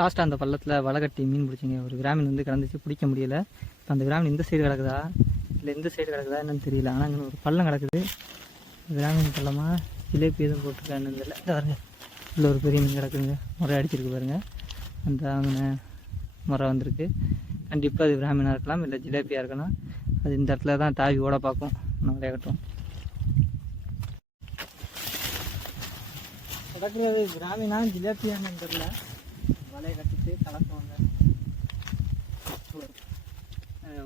லாஸ்ட்டாக அந்த பள்ளத்தில் வலை கட்டி மீன் பிடிச்சிங்க. ஒரு கிராமீன் வந்து கிடந்துச்சு, பிடிக்க முடியல. இப்போ அந்த கிராமீன் இந்த சைடு கிடக்குதா இல்லை இந்த சைடு கிடக்குதா என்னன்னு தெரியல. ஆனால் இங்கே ஒரு பள்ளம் கிடக்குது. கிராமீன் பள்ளமாக ஜிலேபி எதுவும் போட்டிருக்கா என்னன்னு தெரியல. இந்த பாருங்க, இல்லை ஒரு பெரிய மீன் கிடக்குதுங்க, முறை அடிச்சிருக்கு பாருங்கள். அந்த அங்கே முறை வந்திருக்கு. கண்டிப்பாக அது கிராமீனாக இருக்கலாம், இல்லை ஜிலேபியாக இருக்கலாம். அது இந்த இடத்துல தான் தாவி ஓட பார்க்கும். நான் விளையாட்டும் கிடக்குறது கிராமீனா ஜிலேபியான்னு தெரியல. வலையை கட்டிட்டு கலக்குவாங்க,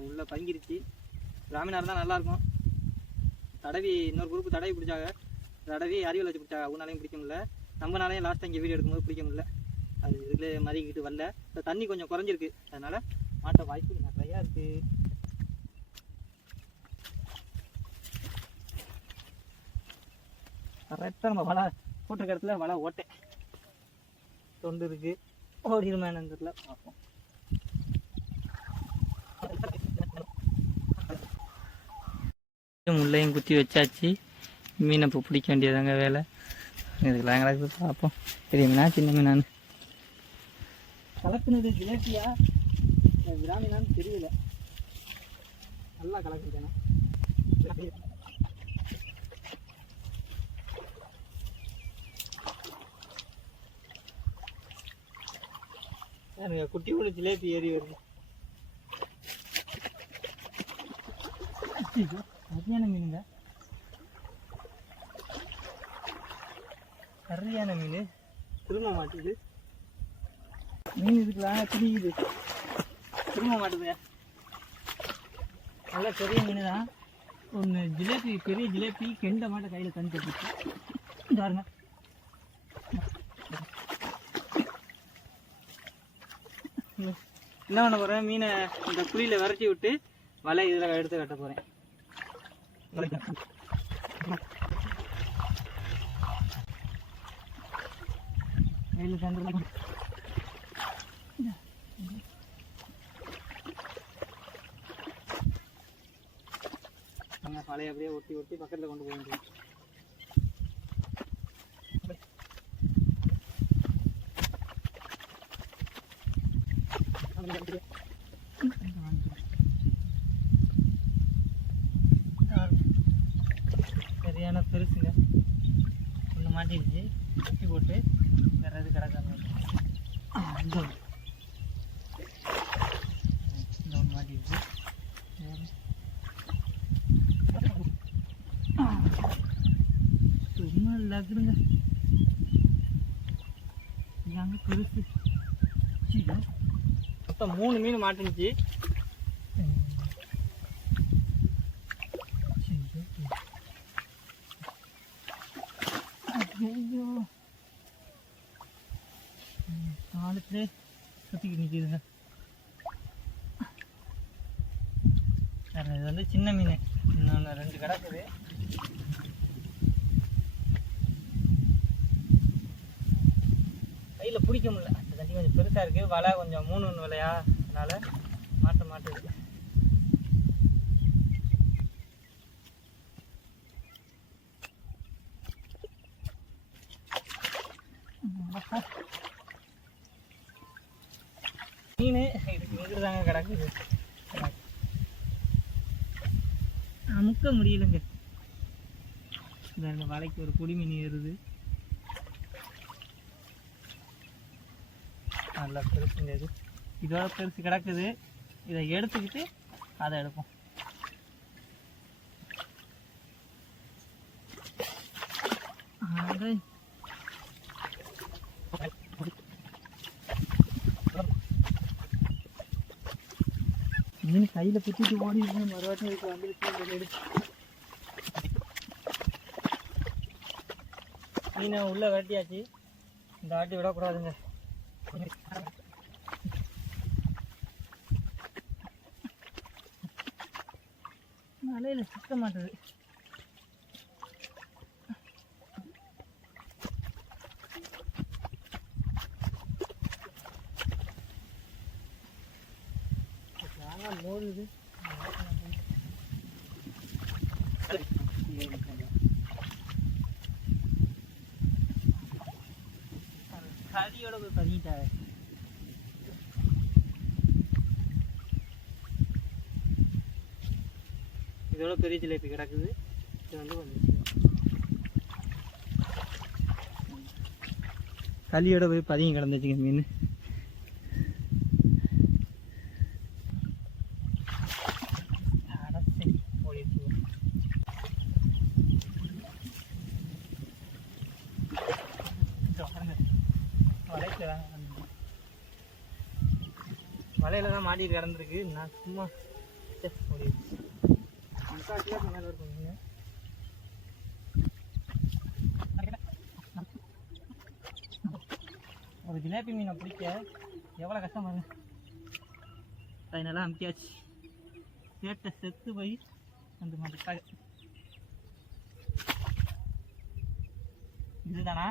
உள்ளே பங்கிருச்சு. கிராமீனாக இருந்தால் நல்லாயிருக்கும். தடவி இன்னொரு குரூப் தடவி பிடிச்சாங்க, தடவி அறிவில் வச்சு பிடிச்சாங்க. அவங்களாலையும் பிடிக்க முடியல, நம்மளாலையும் லாஸ்ட்டாக இங்கே வீடியோ எடுக்கும்போது பிடிக்க முடியல. அது இதுக்குள்ளே மதிக்கிட்டு வரல. இப்போ தண்ணி கொஞ்சம் குறைஞ்சிருக்கு, அதனால் மாட்ட வாய்ப்பு நிறையா இருக்குது. கரெக்டாக நம்ம வலை போட்டிருக்க இடத்துல வலை ஓட்டை தொண்டு இருக்குது. ஓடிருமேனந்தில் பார்ப்போம். முள்ளையும் குத்தி வச்சாச்சு. மீனை இப்போ பிடிக்க வேண்டியதாங்க வேலை. இதுக்கெல்லாம் கிடக்குது, பார்ப்போம். பெரிய மீனா சின்ன மீனான்னு கலக்குனது ஜிலேபியா கிராமீனான்னு தெரியல. நல்லா கலக்குதுண்ணா. எனக்கு குட்டி கூட ஜிலேபி ஏறி வருது. சரியான மீனுங்க, சரியான மீன். திரும்ப மாட்டுது மீன், இதுக்குலாம் திரியுது, திரும்ப மாட்டுதுங்க. நல்லா பெரிய மீன் தான். ஒன்று ஜிலேபி, பெரிய ஜிலேபி கெண்ட மாட்டை கையில் தண்ணி தப்பிச்சு பாருங்க. என்ன பண்ண போகிறேன், மீனை இந்த குழியில் விரட்டி விட்டு வலை இதில் எடுத்து கட்ட போகிறேன். வெயில் தந்துடலாம். வலையை அப்படியே ஒட்டி ஒட்டி பக்கத்தில் கொண்டு போக முடியும். சரியான பெருசுங்க, ஒன்று மாட்டிடுச்சு. குட்டி போட்டு வேறு எது கிடக்காம இந்த ஒன்று மாட்டிடுச்சு. சும்மா லக்குடுங்க, இதாங்க பெருசு. மொத்தம் 3 மீன் மாட்டுச்சு. நாலுலே சுற்றிக்கிட்டு நிற்கிதுங்க. இது வந்து சின்ன மீன், இன்னொன்று 2 கிடக்குது. கையில் பிடிக்க முடியல, அந்த தண்ணி கொஞ்சம் பெருசாக இருக்குது. வலை கொஞ்சம் 3 வலையா, அதனால் மாட்டுது. மீன் இதுக்கு இங்கிட்டு தாங்க கிடக்குது, அமுக்க முடியலைங்க. இந்த வலைக்கு ஒரு குடி மீன் ஏறுது, நல்லா பெருசுங்க. இது இதோட பெருசு கிடக்குது. இதை எடுத்துக்கிட்டு அதை எடுப்போம். மீன் கையில் குத்திட்டு ஓடி மறுவாட்டம் இதுக்கு வந்துருச்சு. மீனை உள்ளே விரட்டியாச்சு, இந்த வாட்டி விடக்கூடாதுங்க. மலையில் சுத்த மாட்டுது. ஓடுது. கறியோட போய் பண்ணிட்டாரு. இதோட பெரிய ஜிலேபி கிடக்குது. இது வந்து கொஞ்சம் களியோட போய் பதுங்கி கிடந்துச்சுங்க மீன். வலையில தான் மாட்டிட்டு கிடந்திருக்கு. நான் சும்மா மேலே இருக்குங்க. ஒரு ஜிலேபி மீனை பிடிக்க எவ்வளோ கஷ்டமா இருக்கு. அதனால அமுக்கியாச்சு. சேட்டை செத்து போய் அந்த மாதிரி இதுதானா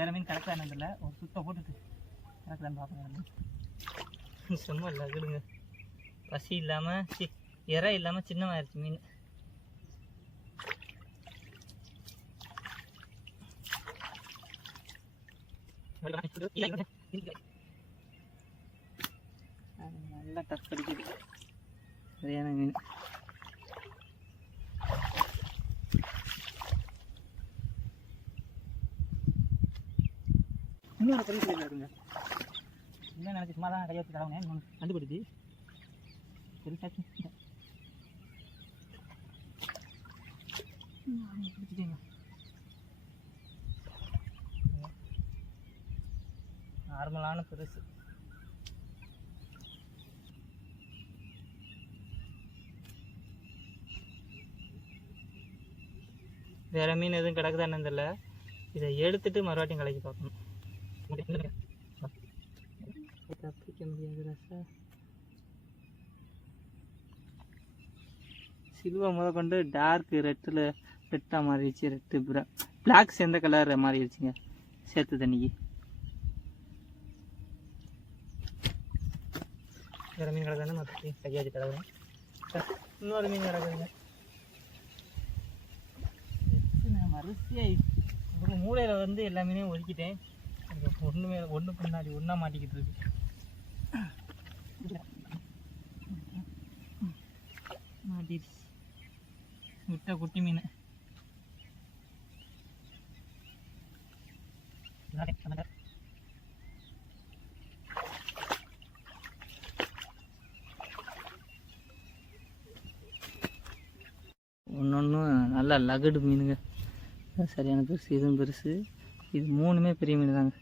வேற மீன் கிடக்குதான்னு தெரியல. ஒரு சுத்தை போட்டுட்டு கிடக்குதான்னு பார்ப்பேன். செம்ம இல்லை கேளுங்க. பசி இல்லாமல் இறை இல்லாமல் சின்னமாயிருச்சு மீன். நல்லா டச் அடிக்குது. சரியான மீன். இன்னொரு பெரிய சைடில் இருக்குங்க. என்ன நினச்சி சும்மா தான் கையை வச்சு தரவங்க கண்டுபிடிச்சு பெருசாச்சு பிடிச்சிட்டீங்க. நார்மலான பெருசு. வேற மீன் எதுவும் கிடக்குதான்னு தெரியல. இதை எடுத்துட்டு மறுவாட்டியும் கலக்கி பார்க்கணும். தப்பிக்க முடியாது ரசா. சில்வா கொண்டு டார்க் ரெட்டாக மாறிடுச்சு. ரெட்டு பிளாக் சேர்ந்த கலர் மாறிடுச்சுங்க சேர்த்து தண்ணிக்கு. வேறு மீன் கிடக்குதுன்னா மற்ற கையாச்சு கிடக்குறேன். இன்னொரு மீன் கிடக்குதுங்க. வரிசையாக ஒரு மூளையில் வந்து எல்லா மீனையும் ஒதுக்கிட்டேன். ஒன்று பின்னாடி ஒன்றா மாட்டிக்கிட்டு இருக்கு. மாட்டிடுச்சு. விட்ட குட்டி மீன். ஒன்று நல்லா லகடு மீனுங்க. சரியான பெருசு. இதுவும் பெருசு. இது மூணுமே பெரிய மீன் தாங்க.